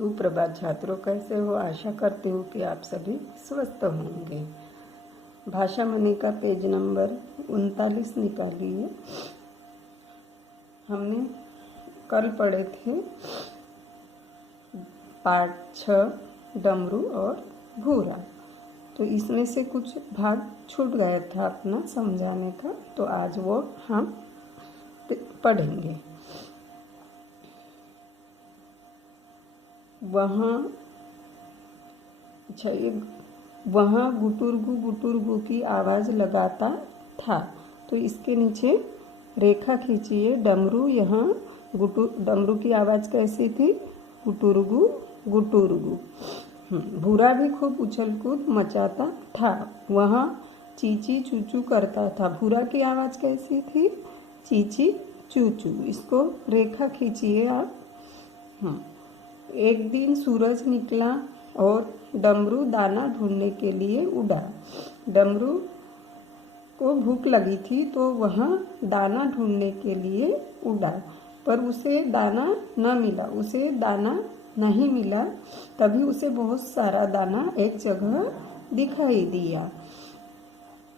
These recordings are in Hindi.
सुप्रभात छात्रों, कैसे हो? आशा करती हूँ कि आप सभी स्वस्थ होंगे। भाषा मनी का पेज नंबर 39 निकालिए। हमने कल पढ़े थे पाठ 6 डमरू और भूरा। तो इसमें से कुछ भाग छूट गया था अपना समझाने का, तो आज वो हम पढ़ेंगे। वहाँ गुटुरगु की आवाज़ लगाता था। तो इसके नीचे रेखा खींचिए। डमरू, यहाँ डमरू की आवाज़ कैसी थी? गुटुरगु गुटुरगु। भूरा भी खूब उछल कूद मचाता था। वहाँ चीची चूचू करता था। भूरा की आवाज़ कैसी थी? चीची चूचू। इसको रेखा खींचिए आप। एक दिन सूरज निकला और डमरू दाना ढूंढने के लिए उड़ा। डमरू को भूख लगी थी तो वह दाना ढूंढने के लिए उड़ा, पर उसे दाना न मिला। उसे दाना नहीं मिला। तभी उसे बहुत सारा दाना एक जगह दिखाई दिया।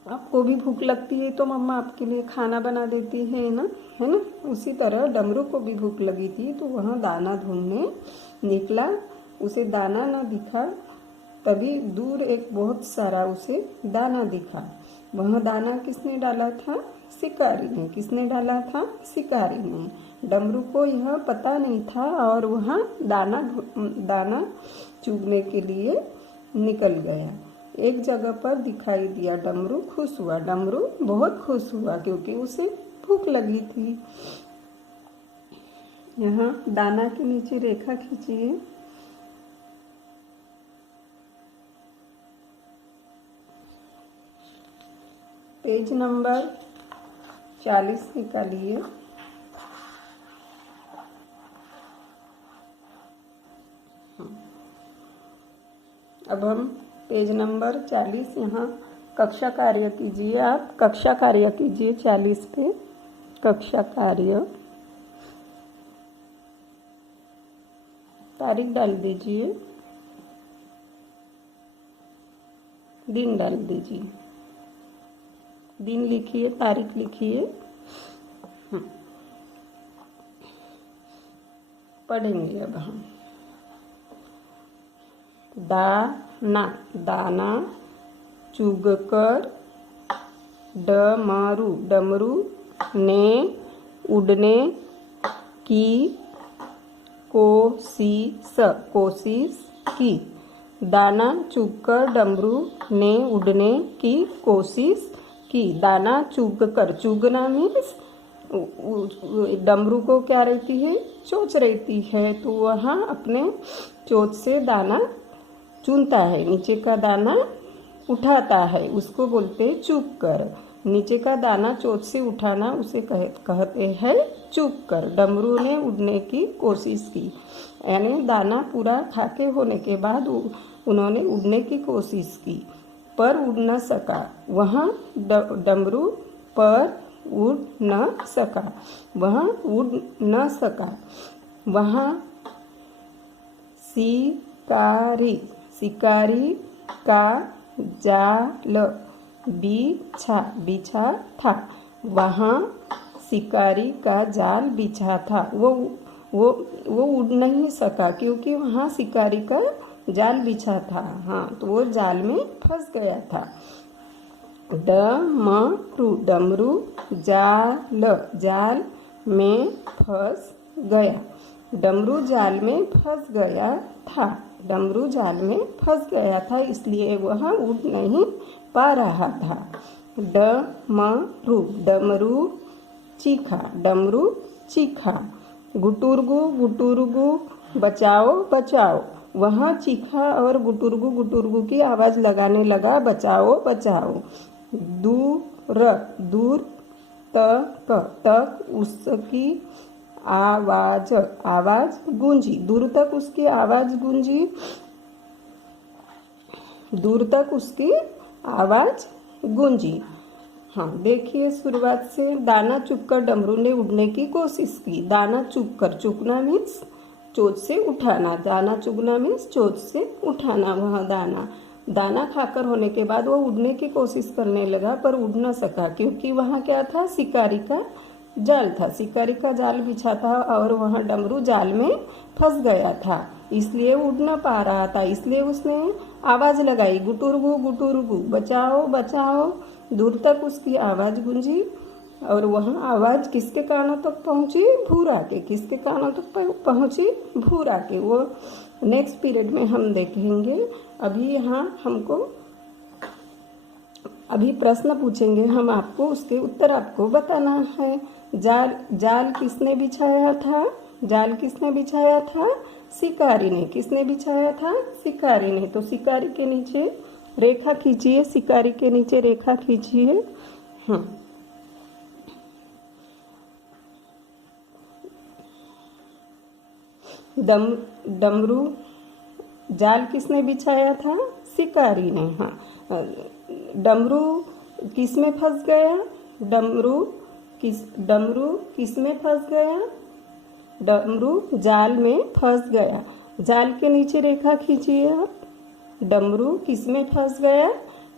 आपको भी भूख लगती है तो मम्मा आपके लिए खाना बना देती है ना, है ना? उसी तरह डमरू को भी भूख लगी थी तो वह दाना ढूंढने निकला। उसे दाना न दिखा। तभी दूर एक बहुत सारा उसे दाना दिखा। वह दाना किसने डाला था? शिकारी ने। किसने डाला था? शिकारी ने। डमरू को यह पता नहीं था और वह दाना चुगने के लिए निकल गया। एक जगह पर दिखाई दिया। डमरू खुश हुआ। डमरू बहुत खुश हुआ क्योंकि उसे भूख लगी थी। यहाँ दाना के नीचे रेखा खींचिए। पेज नंबर 40 निकालिए। अब हम पेज नंबर 40 यहाँ कक्षा कार्य कीजिए। आप कक्षा कार्य कीजिए 40 पे। कक्षा कार्य तारीख डाल दीजिए, दिन डाल दीजिए। दिन लिखिए, तारीख लिखिए। पढ़ेंगे अब हम। दाना चुगकर डमरू ने उड़ने की कोशिश की। दाना चुगकर डमरू ने उड़ने की कोशिश की। दाना चुगकर, चुगना मीन्स डमरू को क्या रहती है? चोंच रहती है। तो वह अपने चोंच से दाना चुनता है, नीचे का दाना उठाता है, उसको बोलते हैं चुग कर। नीचे का दाना चोंच से उठाना उसे कहते हैं चुग कर। डमरू ने उड़ने की कोशिश की, यानी दाना पूरा खाके होने के बाद उन्होंने उड़ने की कोशिश की, पर उड़ न सका। वहाँ डमरू पर उड़ न सका। वह उड़ न सका। वहाँ शिकारी का जाल बिछा था। वहाँ शिकारी का जाल बिछा था। वो उड़ नहीं सका क्योंकि वहाँ शिकारी का जाल बिछा था। हाँ, तो वो जाल में फंस गया था। डमरू जाल में फंस गया। डमरू जाल में फंस गया था। डमरू जाल में फंस गया था, इसलिए वह उड़ नहीं पा रहा था। डमरू चीखा। डमरू चीखा। गुटुरगु बचाओ बचाओ। वह चीखा और गुटुरगु की आवाज़ लगाने लगा, बचाओ बचाओ। दूर तक उसकी आवाज़ गूंजी। दूर तक उसकी आवाज़ गूंजी। दूर तक उसकी आवाज़ गूंजी। हाँ, देखिए शुरुआत से। दाना चुगकर डमरू ने उड़ने की कोशिश की। दाना चुगकर, चुगना मीन्स चोंच से उठाना, दाना चुगना मीन्स चोंच से उठाना वह दाना। दाना खाकर होने के बाद वो उड़ने की कोशिश करने लगा पर उड़ न सका, क्योंकि वहाँ क्या था, शिकारी का जाल था। शिकारी का जाल बिछा था और वहाँ डमरू जाल में फंस गया था, इसलिए उड़ न पा रहा था। इसलिए उसने आवाज़ लगाई, गुटुरगु गुटुरगु, बचाओ बचाओ। दूर तक उसकी आवाज़ गूंजी और वह आवाज़ किसके कानों तक पहुंची, भूरा के। किसके कानों तक पहुंची, भूरा के। वो नेक्स्ट पीरियड में हम देखेंगे। अभी यहाँ हमको अभी प्रश्न पूछेंगे हम आपको, उसके उत्तर आपको बताना है। जाल किसने बिछाया था, जाल किसने बिछाया था, शिकारी ने। किसने बिछाया था, शिकारी ने। तो शिकारी के नीचे रेखा खींचिए, शिकारी के नीचे रेखा खींचिए। डमरू जाल किसने बिछाया था, शिकारी ने। हाँ, डमरू किस में फंस गया, डमरू किस में फंस गया, डमरू जाल में फंस गया। जाल के नीचे रेखा खींचिए आप। डमरू किस में फंस गया,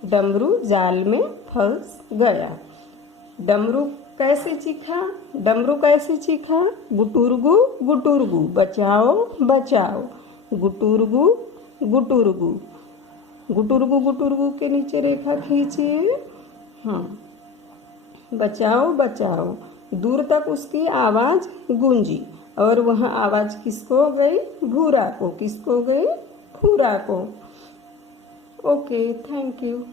डमरू जाल में फंस गया। डमरू कैसे चीखा, डमरू कैसे चीखा, गुटुरगु गुटुरगु, बचाओ बचाओ। गुटुरगु गुटुरगु, गुटुरगु गुटुरगु के नीचे रेखा खींचिए। हाँ, बचाओ बचाओ। दूर तक उसकी आवाज़ गूंजी और वह आवाज़ किसको गई, भूरा को। किसको गई, भूरा को। Okay, thank you.